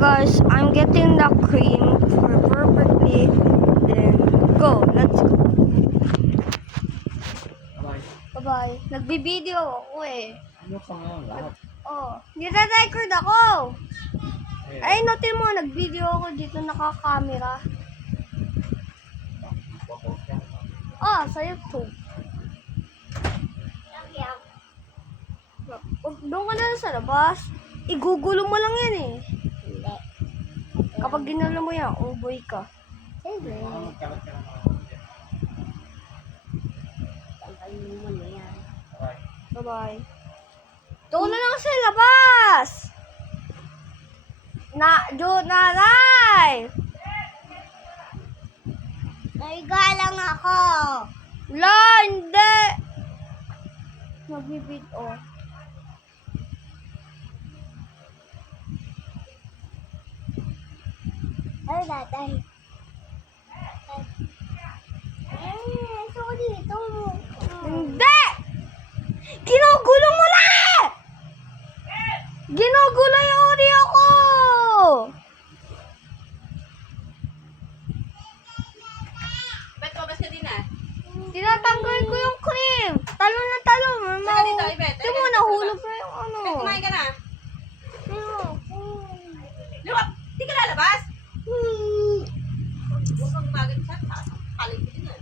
guys, I'm getting the cream for perfectly. Then go, let's go. Bye-bye. Nagbi-video ako eh. Ano pa nga lahat? Oh, nire-record ako. Ay, notin mo, nag-video ako dito naka-camera. Ah, sa YouTube. Doon ka na sa labas. Igugulo mo lang yan eh. Hindi. Kapag ginulo mo yan, uboy ka. Sige. Magkalat ka naman. Tanggalin mo na yan. Bye-bye. Doon na lang sa labas. Nanay! Naiga lang ako. Wala, hindi. Magbibid, oh. Ano tatay? So dito. Hindi! Ginugulo mo na! Ginugulo yung audio ko! Bet, mabas ka din ah. Tinatanggal ko yung cream. Talon na talon. Saka dito, Ibet. Ito mo, nahulog na yung ano. Bet, kumain ka na. Ano? Luwap, di ka lalabas. Huwag kang bagay sa palig din ah.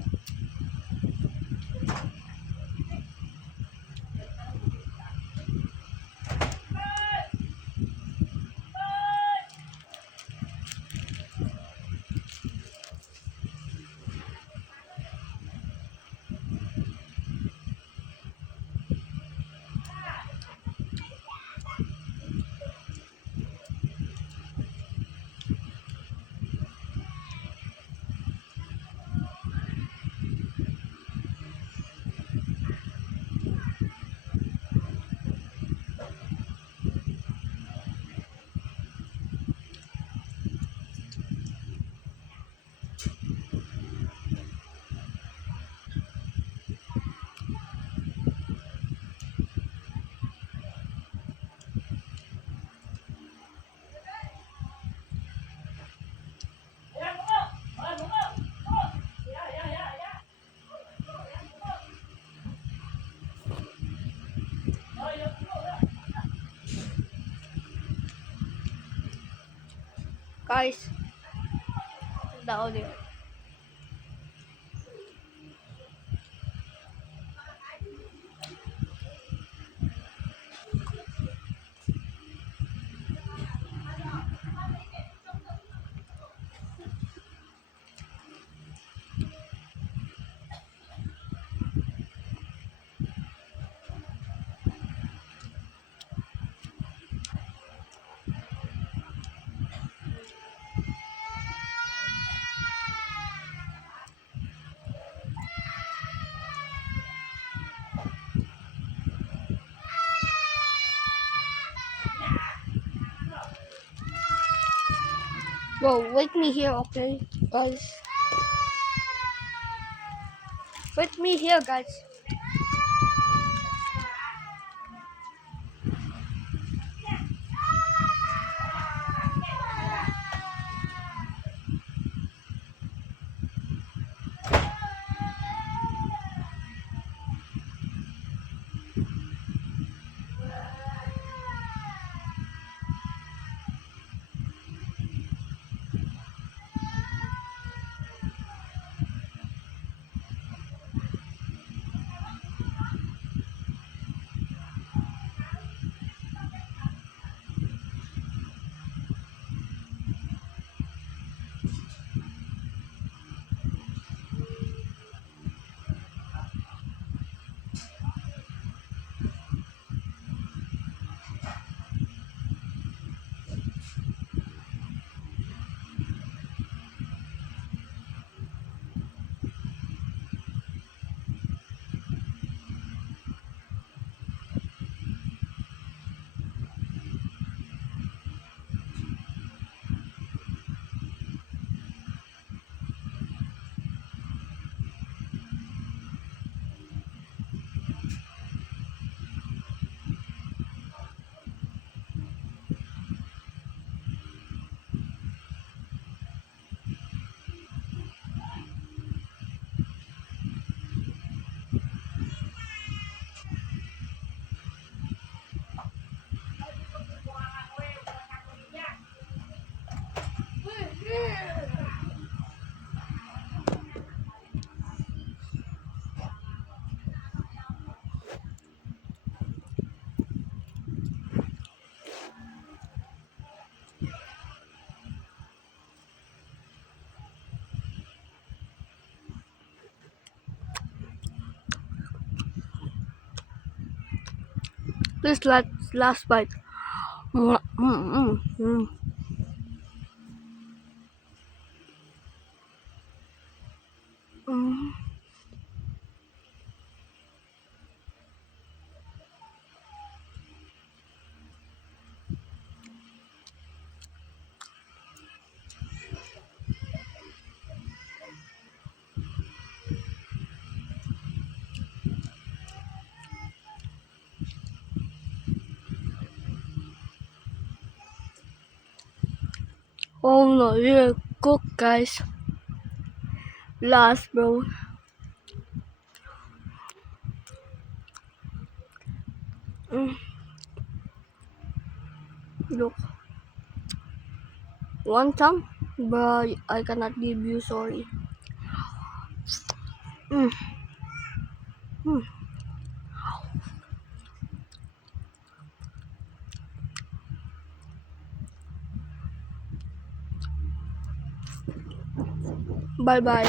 Guys, the audio. Bro, wait me here, okay, guys. Wait me here, guys. This last bite. Mm, mm, mm, mm. Mm. Oh no, you're cooked, guys. Last, bro. Mm. Look. Want some? But I cannot give you, sorry. Mm. Mm. Bye bye.